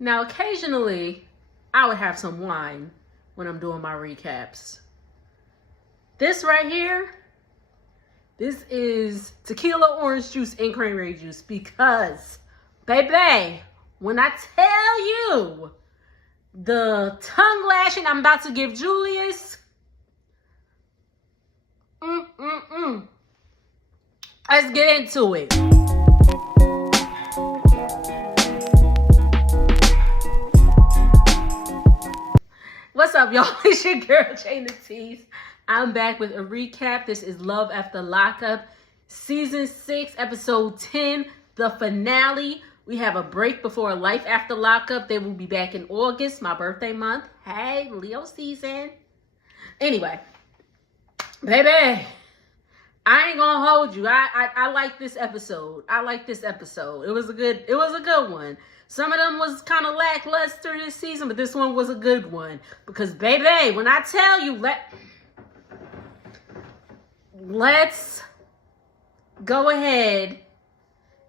Now, occasionally, I would have some wine when I'm doing my recaps. This right here, this is tequila, orange juice, and cranberry juice because, baby, when I tell you the tongue lashing I'm about to give Julius, let's get into it. What's up, y'all? It's your girl, Chain of Teeth. I'm back with a recap. This is Love After Lockup, Season 6, Episode 10, the finale. We have a break before Life After Lockup. They will be back in August, my birthday month. Hey, Leo season. Anyway, baby, I ain't gonna hold you. I like this episode. It was a good one. Some of them was kind of lackluster this season, but this one was a good one. Because, baby, when I tell you, let's go ahead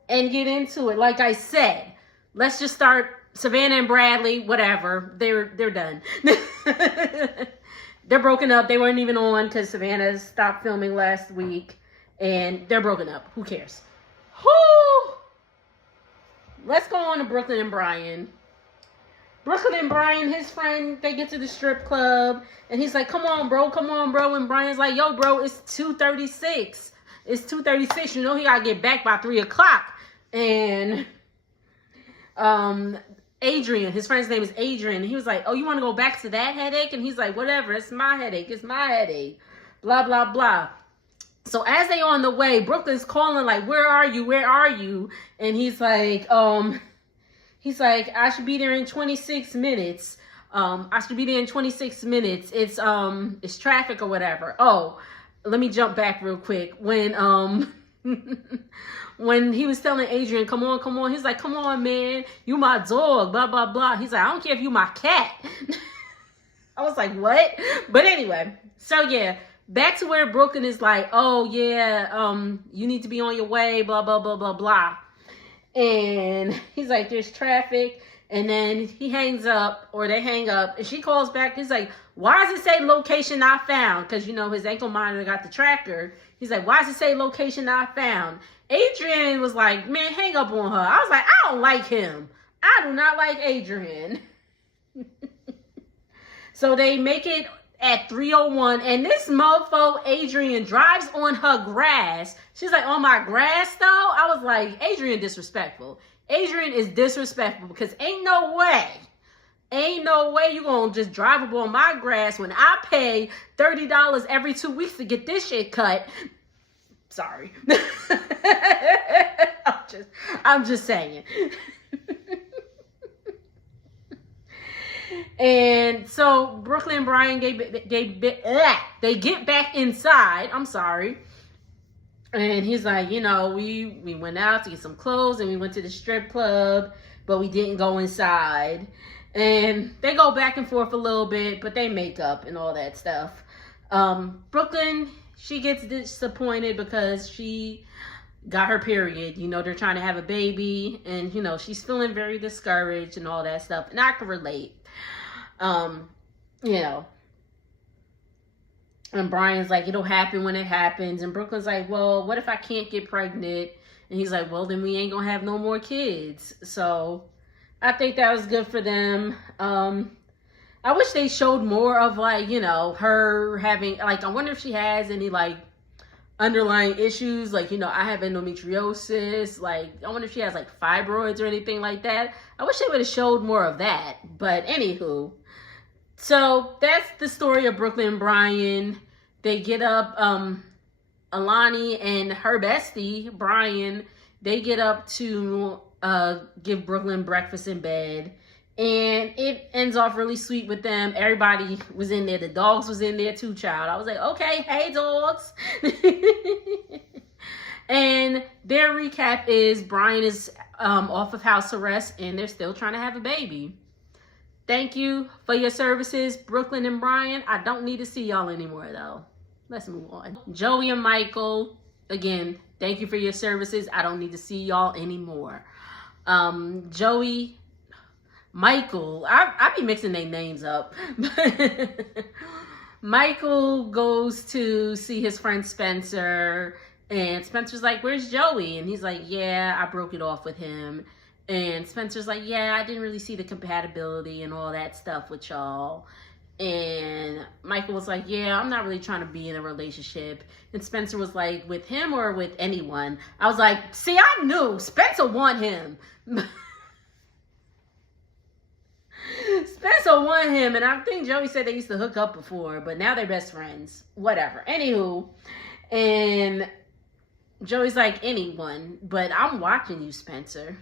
and get into it. Like I said, let's just start Savannah and Bradley, whatever. They're done. They're broken up. They weren't even on because Savannah stopped filming last week. And they're broken up. Who cares? Whoo! Let's go on to Brooklyn and Brian. Brooklyn and Brian, his friend, they get to the strip club. And he's like, come on, bro. And Brian's like, yo, bro, it's 2:36. It's 2:36. You know he got to get back by 3 o'clock. And Adrian, his friend's name is Adrian. And he was like, oh, you want to go back to that headache? And he's like, whatever. It's my headache. Blah, blah, blah. So as they on the way, Brooklyn's calling like, where are you? And he's like, I should be there in 26 minutes. It's traffic or whatever. Oh, let me jump back real quick. When when he was telling Adrian, come on, he's like, come on, man, you my dog, blah, blah, blah. He's like, I don't care if you my cat. I was like, what? But anyway, so yeah. Back to where Brooklyn is like, oh, yeah, you need to be on your way, blah, blah, blah, blah, blah. And he's like, there's traffic. And then he hangs up, or they hang up, and she calls back. He's like, why does it say location not found? Because, you know, his ankle monitor got the tracker. He's like, why does it say location not found? Adrian was like, man, hang up on her. I was like, I don't like him. I do not like Adrian. So they make it at 3:01, and this mofo Adrian drives on her grass. She's like, on my grass though? I was like, Adrian disrespectful. Adrian is disrespectful because ain't no way you gonna just drive up on my grass when I pay $30 every 2 weeks to get this shit cut. Sorry. I'm just saying. And so Brooklyn and Brian, they get back inside. I'm sorry. And he's like, you know, we went out to get some clothes and we went to the strip club, but we didn't go inside. And they go back and forth a little bit, but they make up and all that stuff. Brooklyn, she gets disappointed because she got her period. You know, they're trying to have a baby, and, you know, she's feeling very discouraged and all that stuff. And I can relate. You know, and Brian's like, it'll happen when it happens. And Brooklyn's like, well, what if I can't get pregnant? And he's like, well, then we ain't gonna have no more kids. So I think that was good for them. I wish they showed more of, like, you know, her having, like, I wonder if she has any, like, underlying issues. Like, you know, I have endometriosis. Like, I wonder if she has, like, fibroids or anything like that. I wish they would have showed more of that. But anywho, so that's the story of Brooklyn and Brian. They get up, Alani and her bestie, Brian, they get up to give Brooklyn breakfast in bed. And it ends off really sweet with them. Everybody was in there. The dogs was in there too, child. I was like, okay, hey, dogs. And their recap is Brian is off of house arrest and they're still trying to have a baby. Thank you for your services, Brooklyn and Brian. I don't need to see y'all anymore, though. Let's move on. Joey and Michael, again, thank you for your services. I don't need to see y'all anymore. Michael, I be mixing their names up. Michael goes to see his friend Spencer, and Spencer's like, "Where's Joey?" And he's like, "Yeah, I broke it off with him." And Spencer's like, "Yeah, I didn't really see the compatibility and all that stuff with y'all." And Michael was like, "Yeah, I'm not really trying to be in a relationship." And Spencer was like, "With him or with anyone?" I was like, "See, I knew Spencer want him." Spencer won him, and I think Joey said they used to hook up before, but now they're best friends. Whatever. Anywho, and Joey's like, "Anyone, but I'm watching you, Spencer."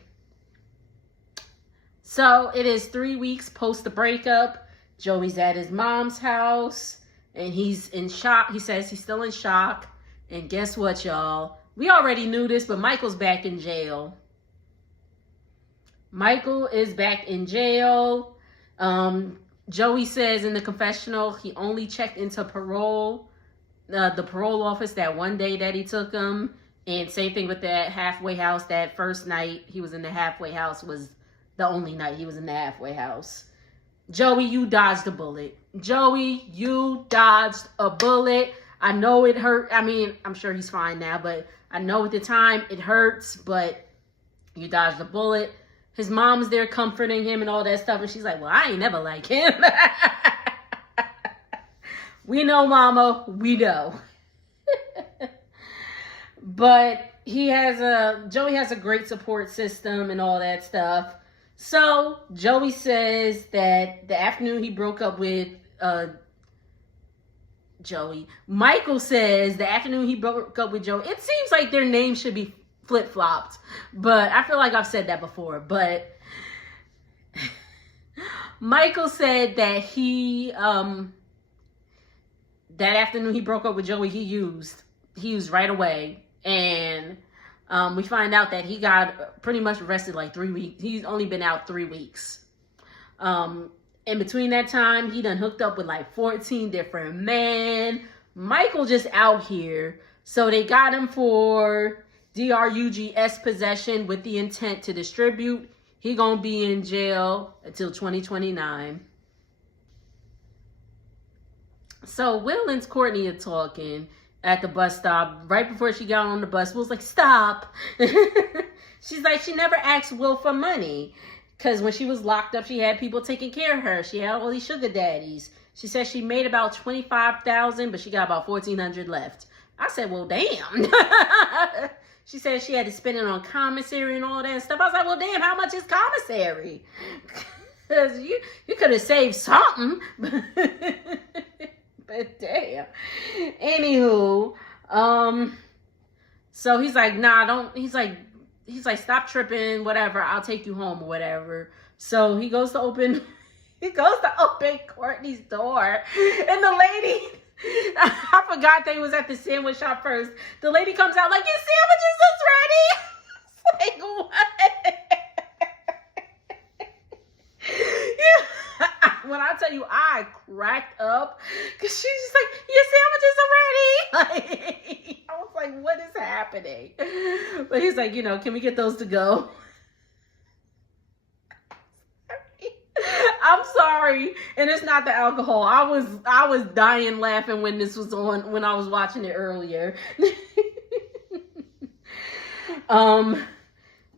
So it is 3 weeks post the breakup. Joey's at his mom's house, and he's in shock. He says he's still in shock. And guess what, y'all? We already knew this, but Michael's back in jail. Michael is back in jail. Joey says in the confessional he only checked into parole, the parole office that one day that he took him. And same thing with that halfway house. That first night he was in the halfway house was the only night he was in the halfway house. Joey, you dodged a bullet. Joey, you dodged a bullet. I know it hurt. I mean, I'm sure he's fine now, but I know at the time it hurts, but you dodged a bullet. His mom's there comforting him and all that stuff. And she's like, "Well, I ain't never like him." We know, mama. We know. But Joey has a great support system and all that stuff. So Joey says that the afternoon he broke up with Joey. Michael says the afternoon he broke up with Joey. It seems like their names should be flip-flopped, but I feel like I've said that before. But Michael said that that afternoon he broke up with Joey, he used right away. And we find out that he got pretty much arrested like 3 weeks. He's only been out 3 weeks. In between that time, he done hooked up with like 14 different men. Michael just out here. So they got him for drugs possession with the intent to distribute. He gonna be in jail until 2029. So Will and Courtney are talking at the bus stop. Right before she got on the bus, Will's like, "Stop." She's like, she never asked Will for money. Because when she was locked up, she had people taking care of her. She had all these sugar daddies. She said she made about $25,000, but she got about $1,400 left. I said, "Well, damn." She said she had to spend it on commissary and all that stuff. I was like, "Well, damn, how much is commissary?" Because you could have saved something. But damn. Anywho, so he's like, "Nah, don't." He's like, "Stop tripping, whatever. I'll take you home or whatever." So he goes to open Courtney's door, and the lady, I forgot they was at the sandwich shop first. The lady comes out like, "Your sandwich is ready." It's like, what? Yeah. When I tell you, I cracked up because she's just like, "Your sandwiches are ready." Like, I was like, what is happening? But he's like, "Can we get those to go?" I'm sorry. And it's not the alcohol. I was dying laughing when this was on, when I was watching it earlier.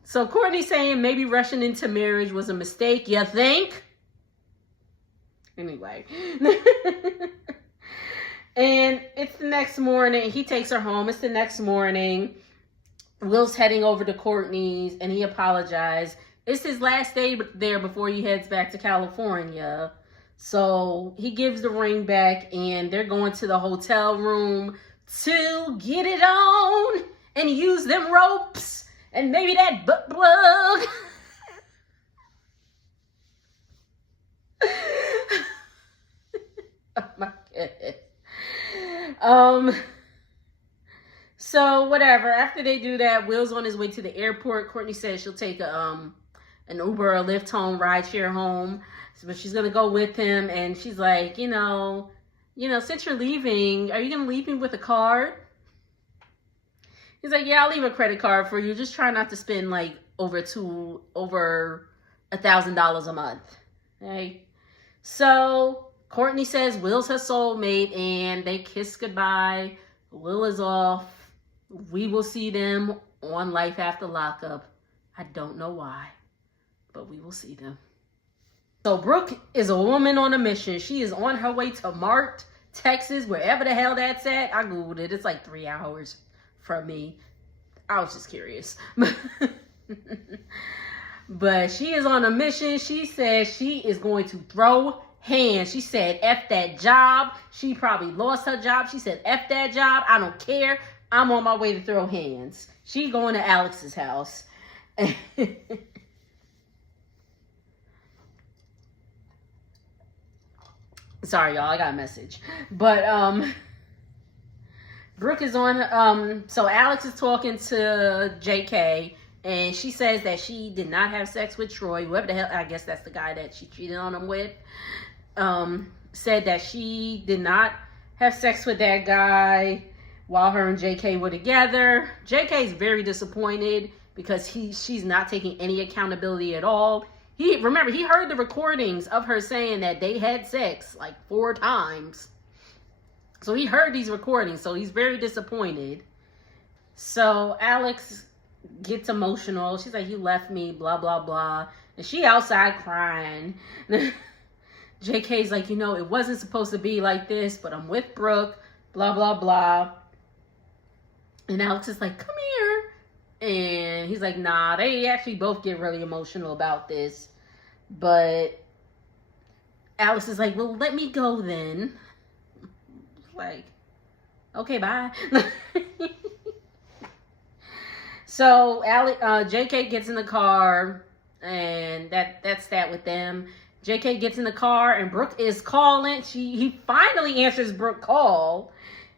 So Courtney's saying maybe rushing into marriage was a mistake. You think? Anyway. And it's the next morning. He takes her home. It's the next morning. Will's heading over to Courtney's, and he apologized. It's his last day there before he heads back to California. So he gives the ring back, and they're going to the hotel room to get it on and use them ropes and maybe that butt plug. Oh my goodness. So whatever. After they do that, Will's on his way to the airport. Courtney says she'll take an Uber or Lyft home, rideshare home. But she's gonna go with him, and she's like, since you're leaving, are you gonna leave me with a card? He's like, "Yeah, I'll leave a credit card for you. Just try not to spend like over $1,000 $1,000 a month. Okay. So Courtney says Will's her soulmate, and they kiss goodbye. Will is off. We will see them on Life After Lockup. I don't know why, but we will see them. So Brooke is a woman on a mission. She is on her way to Mart, Texas, wherever the hell that's at. I Googled it. It's like 3 hours from me. I was just curious. But she is on a mission. She says she is going to throw hands. She said, F that job. She probably lost her job. She said, F that job. I don't care. I'm on my way to throw hands. She going to Alex's house. Sorry, y'all. I got a message. But, Brooke is on, so Alex is talking to JK, and she says that she did not have sex with Troy, whoever the hell, I guess that's the guy that she cheated on him with, said that she did not have sex with that guy while her and JK were together. JK is very disappointed because she's not taking any accountability at all. He heard the recordings of her saying that they had sex like 4 times. So he heard these recordings, so he's very disappointed. So Alex gets emotional. She's like, you left me, blah, blah, blah. And she outside crying. JK's like, you know, it wasn't supposed to be like this, but I'm with Brooke, blah, blah, blah. And Alex is like, come here. And he's like, nah, they actually both get really emotional about this. But Alex is like, well, let me go then. Like, okay, bye. So JK gets in the car, and that's that with them. JK gets in the car, and Brooke is calling. He finally answers Brooke's call,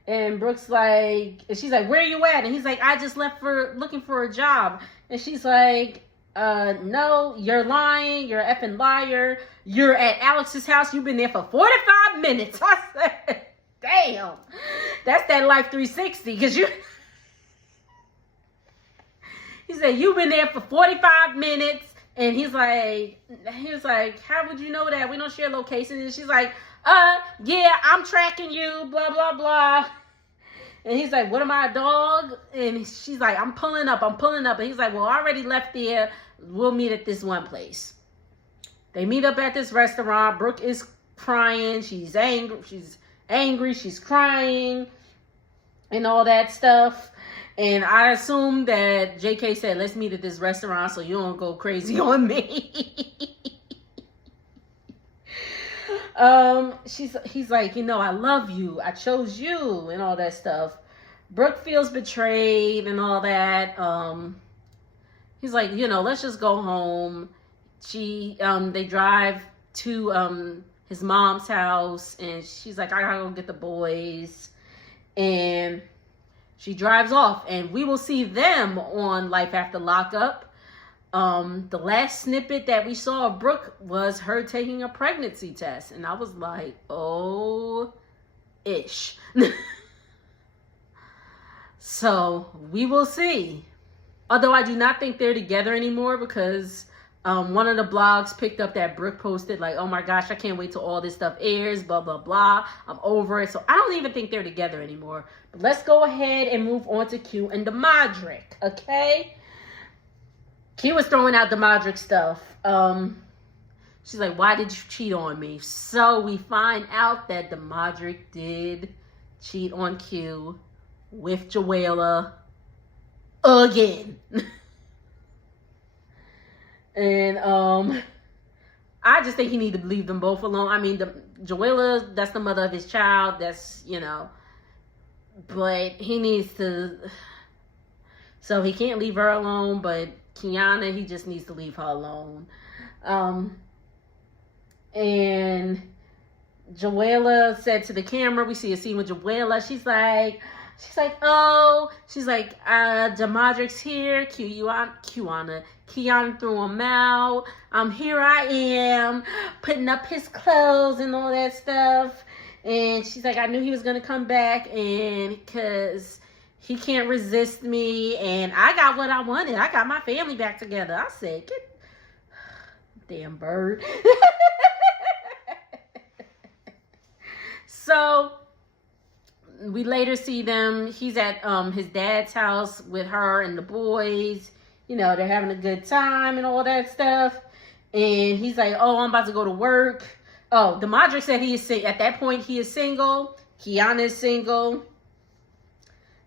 and Brooke's like, and she's like, where are you at? And he's like, I just left looking for a job. And she's like, no, you're lying. You're an effing liar. You're at Alex's house. You've been there for 45 minutes. I said, damn, that's that Life 360, because he said, you've been there for 45 minutes, and he was like, how would you know that? We don't share locations. And she's like, yeah, I'm tracking you, blah, blah, blah. And he's like, what am I, a dog? And she's like, I'm pulling up. And he's like, well, I already left there. We'll meet at this one place. They meet up at this restaurant. Brooke is crying. She's angry. She's crying and all that stuff. And I assume that JK said, let's meet at this restaurant so you don't go crazy on me. He's like, you know, I love you. I chose you and all that stuff. Brooke feels betrayed and all that. He's like, you know, let's just go home. They drive to his mom's house, and she's like, I gotta go get the boys. And she drives off, and we will see them on Life After Lockup. The last snippet that we saw of Brooke was her taking a pregnancy test, and I was like, oh, ish. So we will see. Although I do not think they're together anymore, because one of the blogs picked up that Brooke posted like, oh my gosh, I can't wait till all this stuff airs, blah, blah, blah. I'm over it. So I don't even think they're together anymore. But let's go ahead and move on to Q and Demadric, okay? Q was throwing out Demadric stuff. She's like, why did you cheat on me? So we find out that Demadric did cheat on Q with Joella again. And I just think he need to leave them both alone. I mean, Joella, that's the mother of his child. That's, you know, but he needs to, so he can't leave her alone, but Kiana, he just needs to leave her alone. And Joella said to the camera, we see a scene with Joella, she's like, Demadric's here, Kiana threw him out. Here I am, putting up his clothes and all that stuff. And she's like, I knew he was going to come back, and because he can't resist me, and I got what I wanted. I got my family back together. I said, Damn bird. So we later see them. He's at his dad's house with her and the boys. You know, they're having a good time and all that stuff. And he's like, oh, I'm about to go to work. Oh, Demadric said he is at that point he is single. Kiana is single.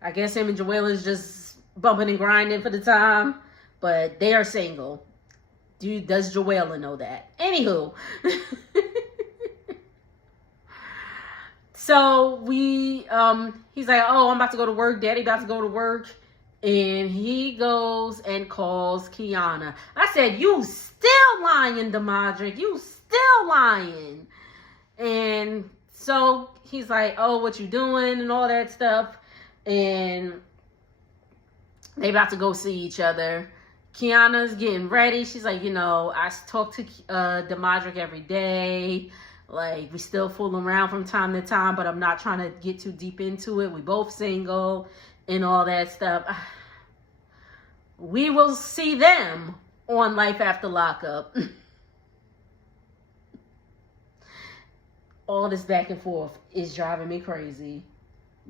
I guess him and Joelle is just bumping and grinding for the time. But they are single. Does Joella know that? Anywho. So he's like, oh, I'm about to go to work. Daddy about to go to work. And he goes and calls Kiana. I said, you still lying, Demadric. You still lying. And so he's like, oh, what you doing? And all that stuff. And they about to go see each other. Kiana's getting ready. She's like, you know, I talk to Demadric every day. Like, we still fool around from time to time, but I'm not trying to get too deep into it. We both single and all that stuff. We will see them on Life After Lockup. All this back and forth is driving me crazy.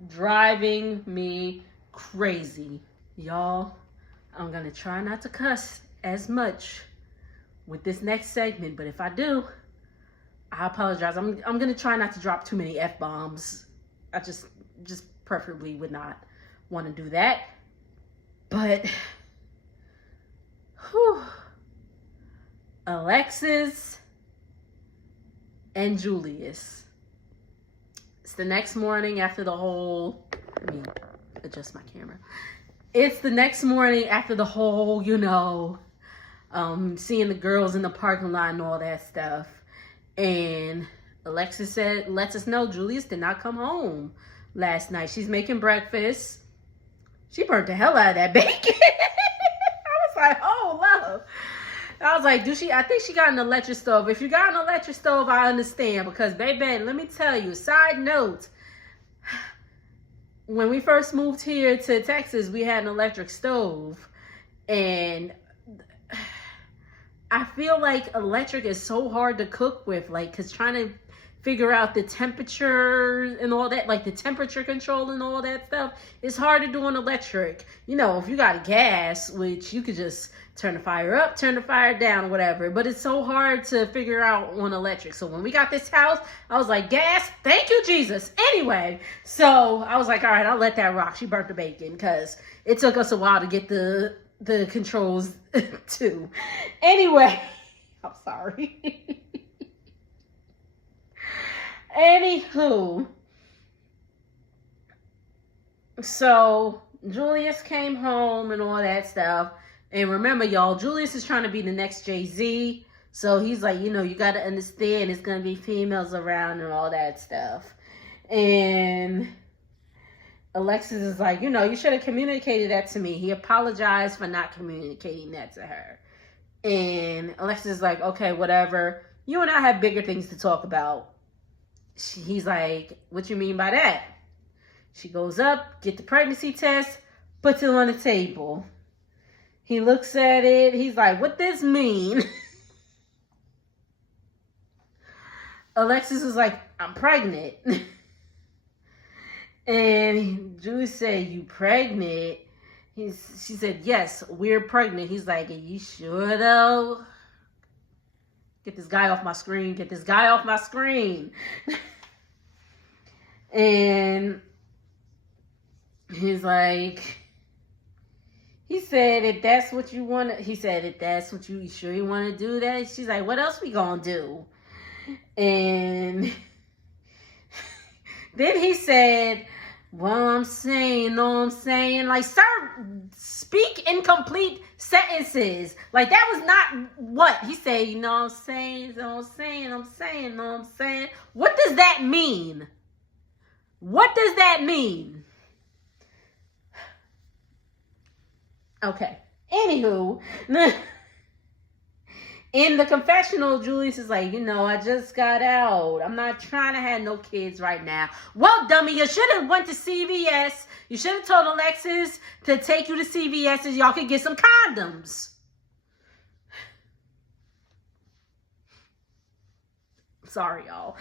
Driving me crazy. Y'all, I'm going to try not to cuss as much with this next segment, but if I do, I apologize. I'm going to try not to drop too many F-bombs. I just preferably would not want to do that. But, whew, Alexis and Julius. It's the next morning after the whole, let me adjust my camera. It's the next morning after the whole, you know, seeing the girls in the parking lot and all that stuff. And Alexis lets us know Julius did not come home last night. She's making breakfast. She burnt the hell out of that bacon. I was like, oh, love. I was like, I think she got an electric stove. If you got an electric stove, I understand. Because, baby, let me tell you, side note, when we first moved here to Texas, we had an electric stove. And I feel like electric is so hard to cook with, like, because trying to figure out the temperature and all that, like the temperature control and all that stuff, it's hard to do on electric. You know, if you got gas, which you could just turn the fire up, turn the fire down, whatever. But it's so hard to figure out on electric. So when we got this house, I was like, gas, thank you, Jesus. Anyway, so I was like, all right, I'll let that rock. She burnt the bacon because it took us a while to get the controls too. Anyway, I'm sorry. Anywho, so Julius came home and all that stuff. And remember, y'all, Julius is trying to be the next Jay-Z. So he's like, you know, you got to understand it's going to be females around and all that stuff. And Alexis is like, you know, you should have communicated that to me. He apologized for not communicating that to her. And Alexis is like, okay, whatever. You and I have bigger things to talk about. He's like, what you mean by that? She goes up, get the pregnancy test, puts it on the table. He looks at it. He's like, what this mean? Alexis was like, I'm pregnant. And Julius said, you pregnant? She said, yes, we're pregnant. He's like, are you sure though? Get this guy off my screen. Get this guy off my screen. And he's like, he said, if that's what you want to, he said, if that's what you sure you want to do that? She's like, what else we gonna do? And then he said, well, I'm saying, like, sir, speak in complete sentences. Like, that was not what he said. You know what I'm saying? I'm saying. What does that mean? What does that mean? Okay. Anywho, in the confessional, Julius is like, you know, I just got out. I'm not trying to have no kids right now. Well, dummy, you should have went to CVS. You should have told Alexis to take you to CVS so y'all could get some condoms. Sorry, y'all.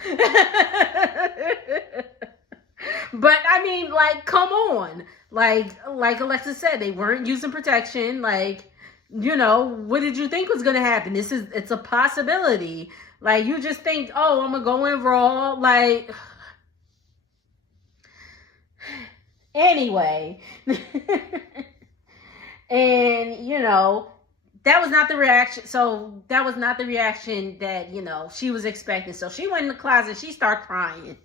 But I mean, like, come on. Like Alexis said, they weren't using protection. Like, you know, what did you think was gonna happen? It's a possibility. Like, you just think, oh, I'm gonna go in raw. Like, anyway. And, you know, that was not the reaction. So that was not the reaction that, you know, she was expecting. So she went in the closet. She started crying.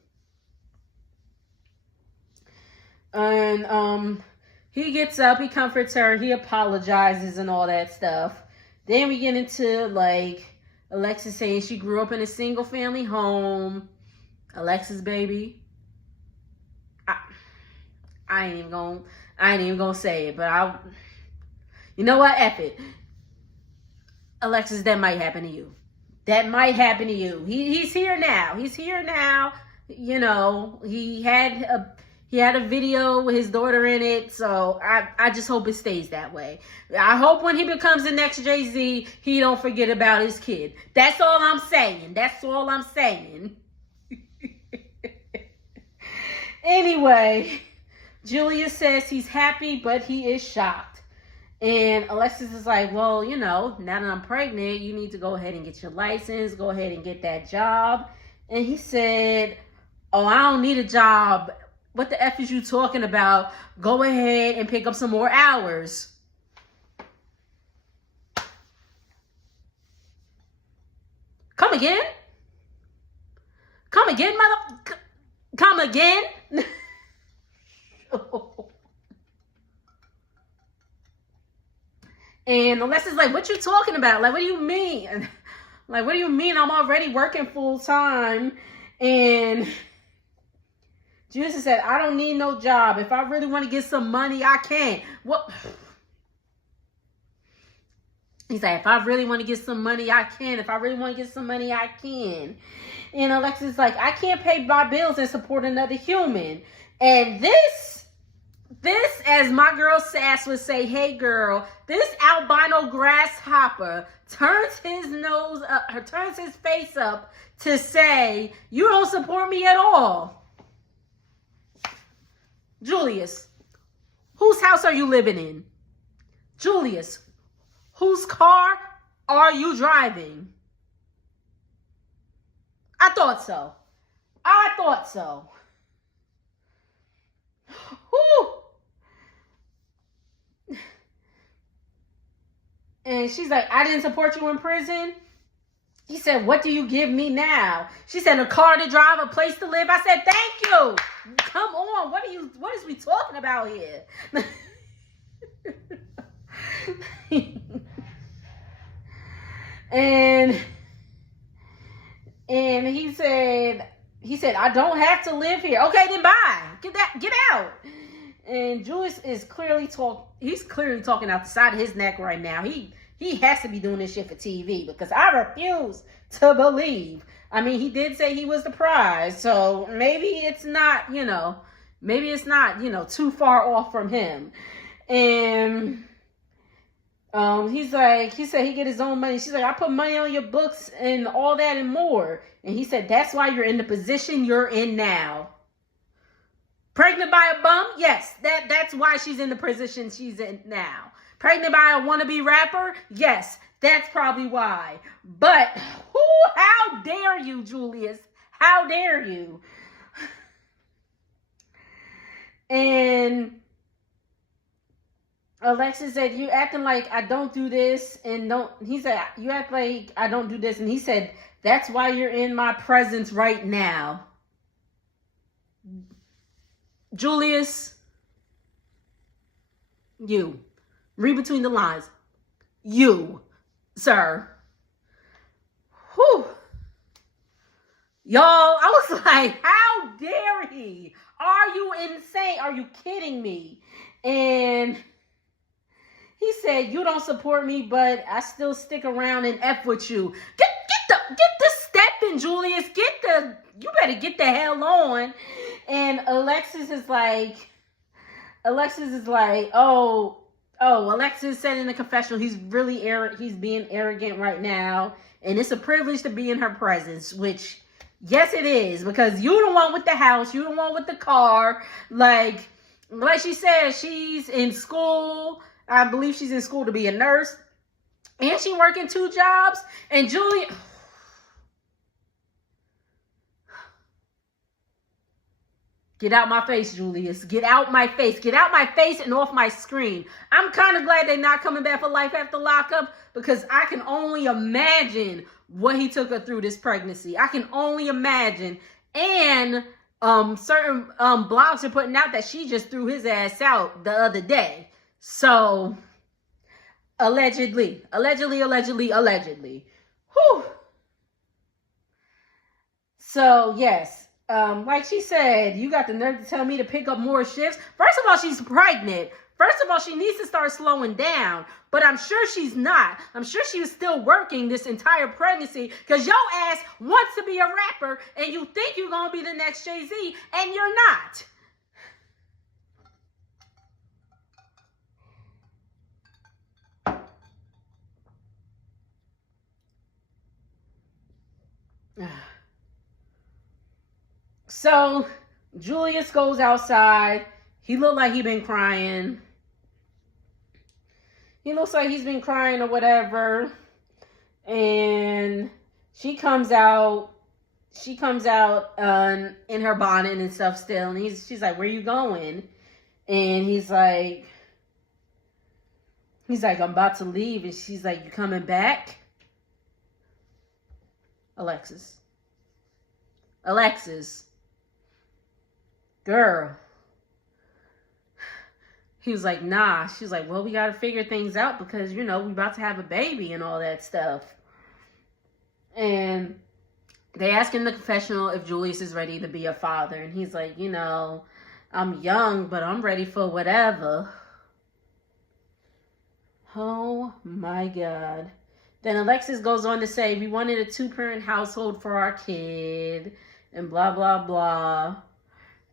And he gets up, he comforts her, he apologizes and all that stuff. Then we get into, like, Alexis saying she grew up in a single family home. Alexis, baby, I ain't even gonna say it, but you know what? F it. Alexis, that might happen to you. That might happen to you. He's here now. He's here now. You know, he had a video with his daughter in it, so I just hope it stays that way. I hope when he becomes the next Jay-Z, he don't forget about his kid. That's all I'm saying. That's all I'm saying. Anyway, Julius says he's happy, but he is shocked. And Alexis is like, well, you know, now that I'm pregnant, you need to go ahead and get your license, go ahead and get that job. And he said, oh, I don't need a job. What the F is you talking about? Go ahead and pick up some more hours. Come again? Come again, mother? Come again? And Alexis is like, what you talking about? Like, what do you mean? Like, what do you mean I'm already working full time? And Julius said, I don't need no job. If I really want to get some money, I can. What? He's like, if I really want to get some money, I can. If I really want to get some money, I can. And Alexis is like, I can't pay my bills and support another human. And this, as my girl Sass would say, hey girl, this albino grasshopper turns his face up to say, you don't support me at all. Julius, whose house are you living in? Julius, whose car are you driving? I thought so. Whew. And she's like, I didn't support you in prison. He said, what do you give me now? She said, a car to drive, a place to live. I said, thank you. Come on. What is we talking about here? And he said, I don't have to live here. Okay, then bye. Get out. And Julius is clearly talking out the side of his neck right now. He has to be doing this shit for TV, because I refuse to believe. I mean, he did say he was the prize, so maybe it's not, too far off from him. And he said he get his own money. She's like, I put money on your books and all that and more. And he said, that's why you're in the position you're in now. Pregnant by a bum? Yes, that's why she's in the position she's in now. Pregnant by a wannabe rapper? Yes, that's probably why. But, how dare you, Julius? How dare you? And Alexis said, you acting like I don't do this and don't. He said, you act like I don't do this. And he said, that's why you're in my presence right now. Julius, you. Read between the lines. You, sir. Whew. Y'all, I was like, how dare he? Are you insane? Are you kidding me? And he said, you don't support me, but I still stick around and F with you. Get the step in, Julius. You better get the hell on. And Alexis is like, oh, Alexis said in the confessional, he's being arrogant right now. And it's a privilege to be in her presence, which Yes, it is, because you the one with the house, you the one with the car. Like she said, she's in school. I believe she's in school to be a nurse, and she working 2 jobs. And Julia, get out my face, Julius. Get out my face. Get out my face and off my screen. I'm kind of glad they're not coming back for life after lockup, because I can only imagine what he took her through this pregnancy. I can only imagine. And certain blogs are putting out that she just threw his ass out the other day. So, allegedly. Whew. So, yes. Like she said, you got the nerve to tell me to pick up more shifts. First of all, she's pregnant. First of all, she needs to start slowing down. But I'm sure she's not. I'm sure she was still working this entire pregnancy, because your ass wants to be a rapper and you think you're going to be the next Jay-Z, and you're not. So Julius goes outside. He looked like he been crying. He looks like he's been crying or whatever. And she comes out. In her bonnet and stuff still. And she's like, where you going? And he's like, I'm about to leave. And she's like, you coming back? Alexis. Girl. He was like, nah. She's like, well, we got to figure things out, because, we about to have a baby and all that stuff. And they ask in the confessional if Julius is ready to be a father. And he's like, I'm young, but I'm ready for whatever. Oh, my God. Then Alexis goes on to say, we wanted a 2-parent household for our kid, and blah, blah, blah.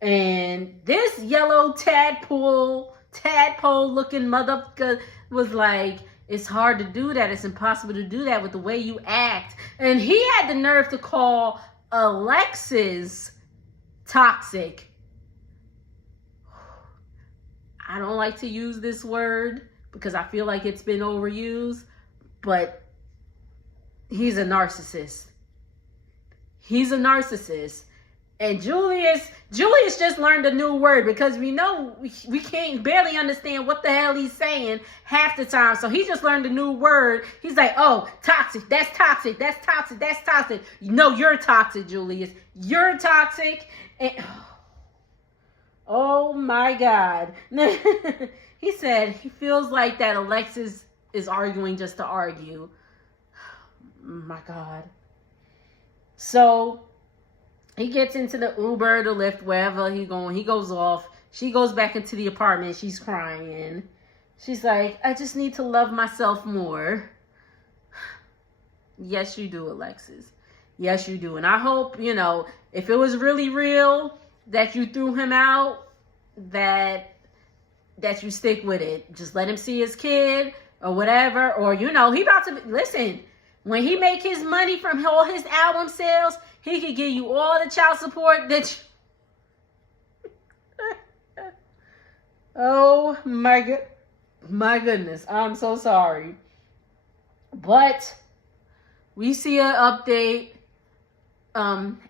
And this yellow tadpole looking motherfucker was like, it's hard to do that. It's impossible to do that with the way you act. And he had the nerve to call Alexis toxic. I don't like to use this word because I feel like it's been overused, but he's a narcissist. And Julius just learned a new word, because we know we can't barely understand what the hell he's saying half the time. So he just learned a new word. He's like, oh, toxic. That's toxic. No, you're toxic, Julius. You're toxic. And, oh my God. He said he feels like that Alexis is arguing just to argue. My God. So he gets into the Uber, the Lyft, wherever he's going. He goes off. She goes back into the apartment. She's crying. She's like, I just need to love myself more. Yes, you do, Alexis. Yes, you do. And I hope, if it was really real that you threw him out, that you stick with it. Just let him see his kid or whatever. Or, he about to, listen, when he make his money from all his album sales, he could give you all the child support that oh my goodness. I'm so sorry. But we see an update.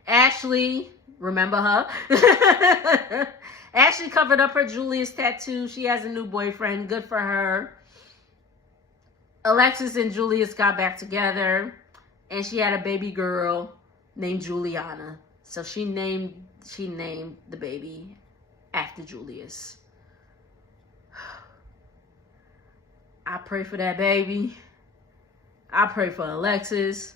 Ashley, remember her? Ashley covered up her Julius tattoo. She has a new boyfriend. Good for her. Alexis and Julius got back together, and she had a baby girl named Juliana. So she named the baby after Julius. I pray for that baby. I pray for Alexis.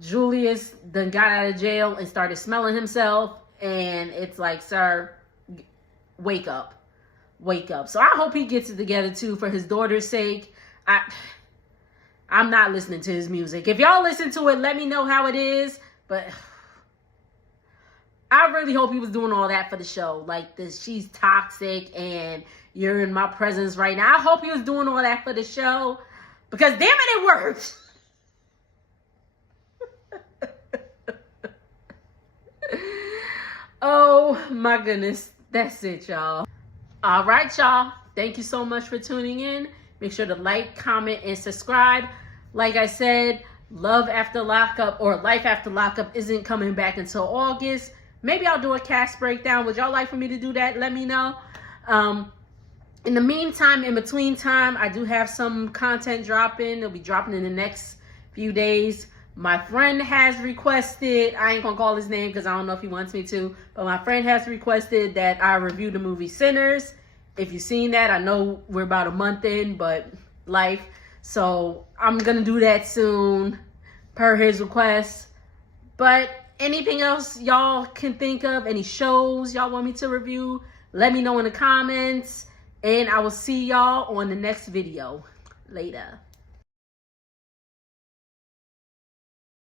Julius then got out of jail and started smelling himself, and it's like, sir, wake up. So I hope he gets it together too, for his daughter's sake. I'm not listening to his music. If y'all listen to it, let me know how it is. But I really hope he was doing all that for the show. Like this, she's toxic and you're in my presence right now. I hope he was doing all that for the show, because damn it, it worked. my goodness. That's it, y'all. All right, y'all. Thank you so much for tuning in. Make sure to like, comment, and subscribe. Like I said, Love After Lockup or Life After Lockup isn't coming back until August. Maybe I'll do a cast breakdown. Would y'all like for me to do that? Let me know. In the meantime, in between time, I do have some content dropping. It'll be dropping in the next few days. My friend has requested, I ain't gonna call his name because I don't know if he wants me to, but my friend has requested that I review the movie Sinners. If you've seen that, I know we're about a month in, but life. So I'm gonna do that soon per his request. But anything else y'all can think of, any shows y'all want me to review, let me know in the comments. And I will see y'all on the next video. Later.